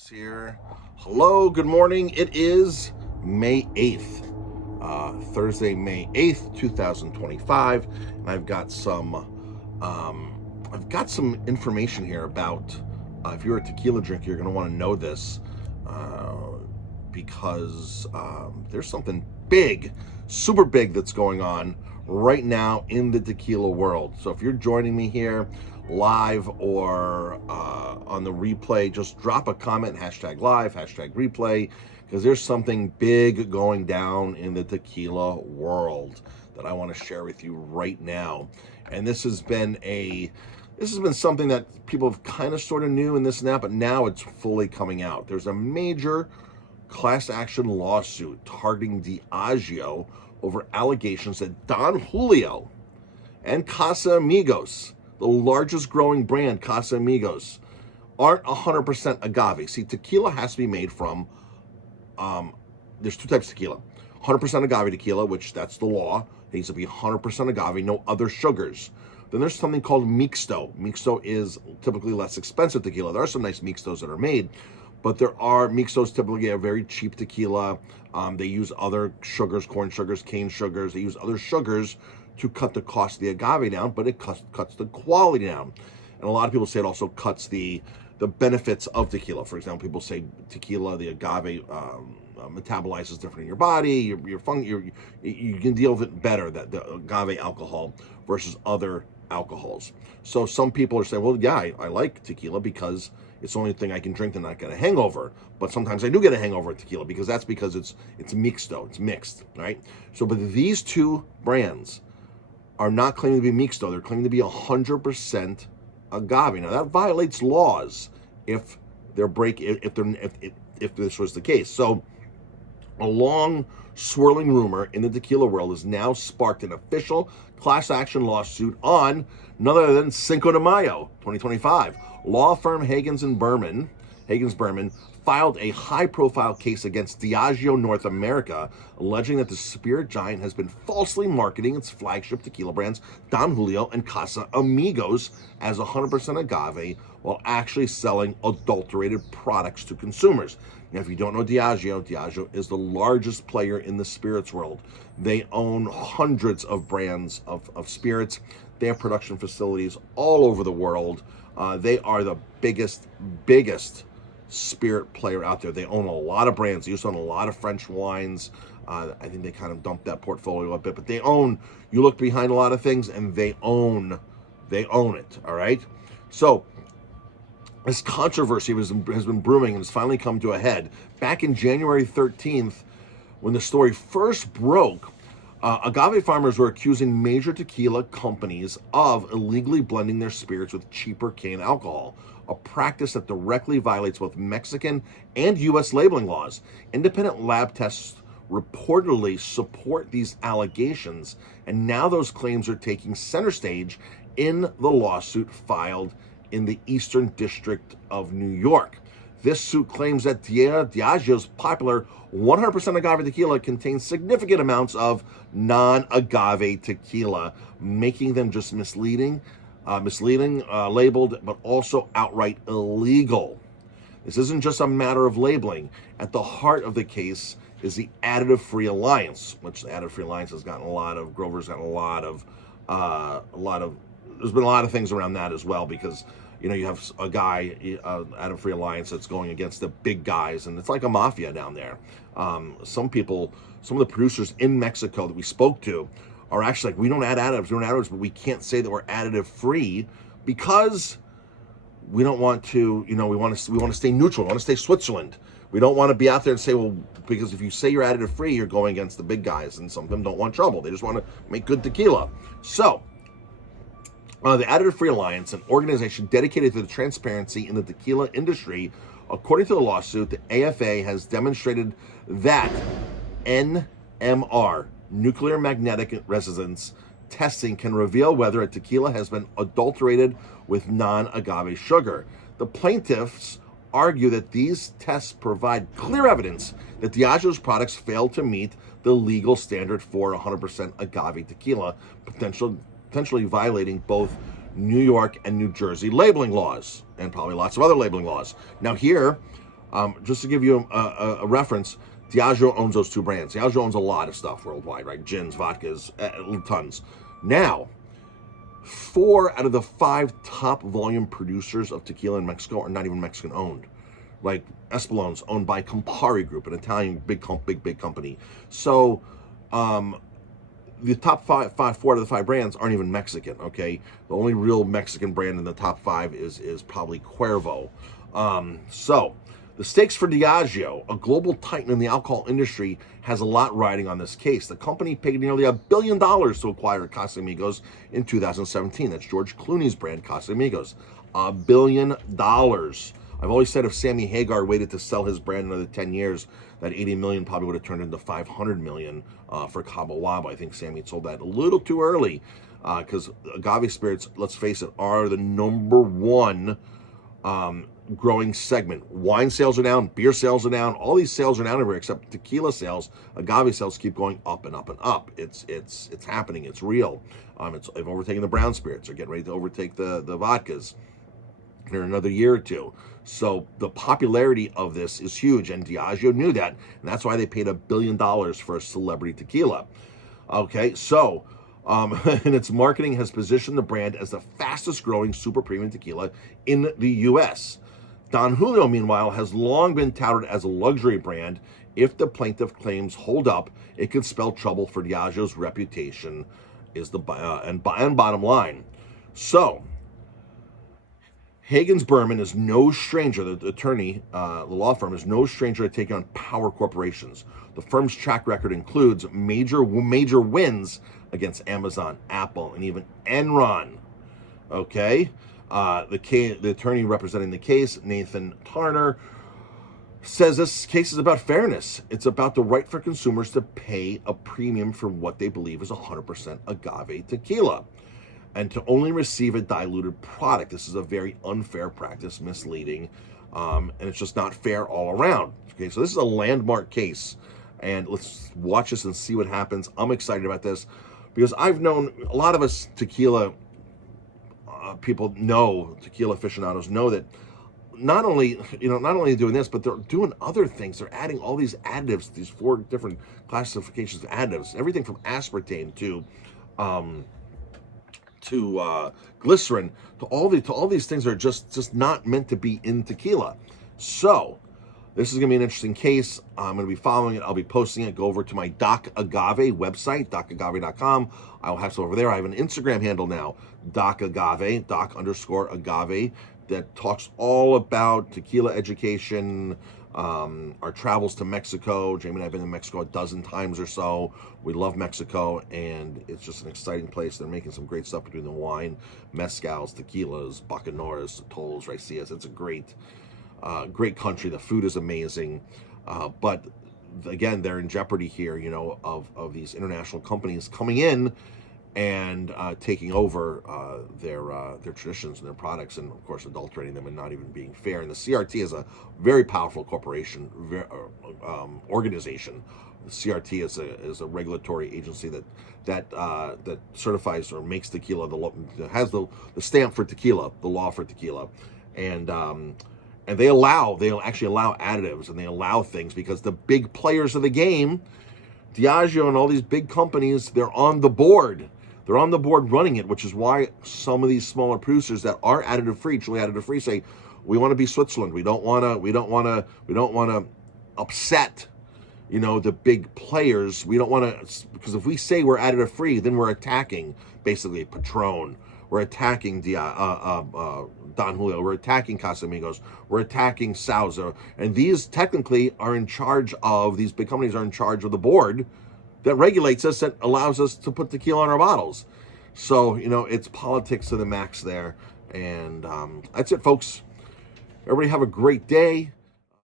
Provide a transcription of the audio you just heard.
Rogers here. Hello, good morning. It is May 8th, Thursday, May 8th, 2025, and I've got some information here about if you're a tequila drinker, you're going to want to know this because there's something big, super big that's going on right now in the tequila world. So if you're joining me here live or on the replay, just drop a comment, hashtag live, hashtag replay, because there's something big going down in the tequila world that I want to share with you right now. And this has been something that people have kind of sort of knew in this and that, but now it's fully coming out. There's a major class action lawsuit targeting Diageo over allegations that Don Julio and Casamigos, the largest growing brand, Casamigos, aren't 100% agave. See, tequila has to be made from, there's two types of tequila. 100% agave tequila, which that's the law. It needs to be 100% agave, no other sugars. Then there's something called mixto. Mixto is typically less expensive tequila. There are some nice mixtos that are made, but there are mixtos typically a very cheap tequila. They use other sugars, corn sugars, cane sugars. They use other sugars to cut the cost of the agave down, but it cuts the quality down. And a lot of people say it also cuts the benefits of tequila. For example, people say tequila, the agave metabolizes different in your body. You can deal with it better, that the agave alcohol versus other alcohols. So some people are saying, well, yeah, I like tequila because it's the only thing I can drink and not get a hangover. But sometimes I do get a hangover with tequila because it's mixto, it's mixed, right? So, but these two brands are not claiming to be mixto. They're claiming to be 100% agave. Now that violates laws if this was the case. So a long swirling rumor in the tequila world has now sparked an official class action lawsuit on none other than Cinco de Mayo 2025. Law firm Hagens Berman filed a high-profile case against Diageo North America, alleging that the spirit giant has been falsely marketing its flagship tequila brands, Don Julio and Casamigos, as 100% agave, while actually selling adulterated products to consumers. Now, if you don't know Diageo is the largest player in the spirits world. They own hundreds of brands of spirits. They have production facilities all over the world. They are the biggest spirit player out there. They own a lot of brands. They used to own a lot of French wines. I think they kind of dumped that portfolio a bit, but you look behind a lot of things and they own it, all right? So this controversy has been brewing and has finally come to a head. Back in January 13th, when the story first broke, agave farmers were accusing major tequila companies of illegally blending their spirits with cheaper cane alcohol, a practice that directly violates both Mexican and U.S. labeling laws. Independent lab tests reportedly support these allegations, and now those claims are taking center stage in the lawsuit filed in the Eastern District of New York. This suit claims that Diageo's popular 100% agave tequila contains significant amounts of non-agave tequila, making them just misleading labeled, but also outright illegal. This isn't just a matter of labeling. At the heart of the case is the Additive Free Alliance, which the Additive Free Alliance has gotten Grover's gotten there's been a lot of things around that as well, because you have a guy, Additive Free Alliance, that's going against the big guys, and it's like a mafia down there. Some of the producers in Mexico that we spoke to are actually like, we don't add additives, but we can't say that we're additive free because we don't want to, we want to stay neutral. We want to stay Switzerland. We don't want to be out there and say, well, because if you say you're additive free, you're going against the big guys, and some of them don't want trouble. They just want to make good tequila. So the Additive Free Alliance, an organization dedicated to the transparency in the tequila industry, according to the lawsuit, the AFA has demonstrated that NMR, nuclear magnetic resonance testing, can reveal whether a tequila has been adulterated with non-agave sugar. The plaintiffs argue that these tests provide clear evidence that Diageo's products fail to meet the legal standard for 100% agave tequila, potentially violating both New York and New Jersey labeling laws, and probably lots of other labeling laws. Now here, Just to give you a reference, Diageo owns those two brands. Diageo owns a lot of stuff worldwide, right? Gins, vodkas, tons. Now, 4 out of the 5 top volume producers of tequila in Mexico are not even Mexican owned. Like Espolón's owned by Campari Group, an Italian big company. So the top 4 out of the 5 brands aren't even Mexican. Okay, the only real Mexican brand in the top 5 is probably Cuervo. So the stakes for Diageo, a global titan in the alcohol industry, has a lot riding on this case. The company paid nearly $1 billion to acquire Casamigos in 2017. That's George Clooney's brand, Casamigos. $1 billion. I've always said if Sammy Hagar waited to sell his brand another 10 years, that 80 million probably would have turned into 500 million for Cabo Wabo. I think Sammy sold that a little too early because agave spirits, let's face it, are the #1 growing segment. Wine sales are down, beer sales are down, all these sales are down everywhere except tequila sales. Agave sales keep going up and up and up. It's happening. It's real. They've overtaken the brown spirits. They're getting ready to overtake the vodkas in another year or two. So the popularity of this is huge, and Diageo knew that, and that's why they paid $1 billion for a celebrity tequila. Okay, so and its marketing has positioned the brand as the fastest growing super premium tequila in the U.S. Don Julio, meanwhile, has long been touted as a luxury brand. If the plaintiff claims hold up, it could spell trouble for Diageo's reputation, is the and bottom line. So Hagens Berman is no stranger, the attorney, the law firm is no stranger to taking on power corporations. The firm's track record includes major wins against Amazon, Apple, and even Enron. Okay? The attorney representing the case, Nathan Tarner, says this case is about fairness. It's about the right for consumers to pay a premium for what they believe is 100% agave tequila, and to only receive a diluted product. This is a very unfair practice, misleading, and it's just not fair all around. Okay, so this is a landmark case, and let's watch this and see what happens. I'm excited about this because I've known a lot of us tequila people know, tequila aficionados know that not only doing this, but they're doing other things. They're adding all these additives, these 4 different classifications of additives, everything from aspartame to glycerin, to all these things are just not meant to be in tequila. So this is gonna be an interesting case. I'm gonna be following it. I'll be posting it. Go over to my Doc Agave website, docagave.com. I'll have some over there. I have an Instagram handle now, Doc Agave, Doc_Agave, that talks all about tequila education, our travels to Mexico. Jamie and I have been to Mexico a dozen times or so. We love Mexico, and it's just an exciting place. They're making some great stuff between the wine, mezcals, tequilas, bacanores, atolls, raicillas. It's a great country. The food is amazing, but again, they're in jeopardy here, of these international companies coming in and taking over their traditions and their products, and of course adulterating them and not even being fair. And the CRT is a very powerful corporation, organization. The CRT is a regulatory agency that certifies or makes tequila, has the stamp for tequila, the law for tequila, and they actually allow additives, and they allow things because the big players of the game, Diageo and all these big companies, they're on the board. They're on the board running it, which is why some of these smaller producers that are additive free, truly additive free, say we want to be Switzerland. We don't want to upset, the big players. We don't want to, because if we say we're additive free, then we're attacking basically Patron. We're attacking Don Julio. We're attacking Casamigos. We're attacking Sauza. And these technically are in charge of, these big companies are in charge of the board that regulates us, that allows us to put tequila in our bottles. So, it's politics to the max there. And that's it, folks. Everybody have a great day.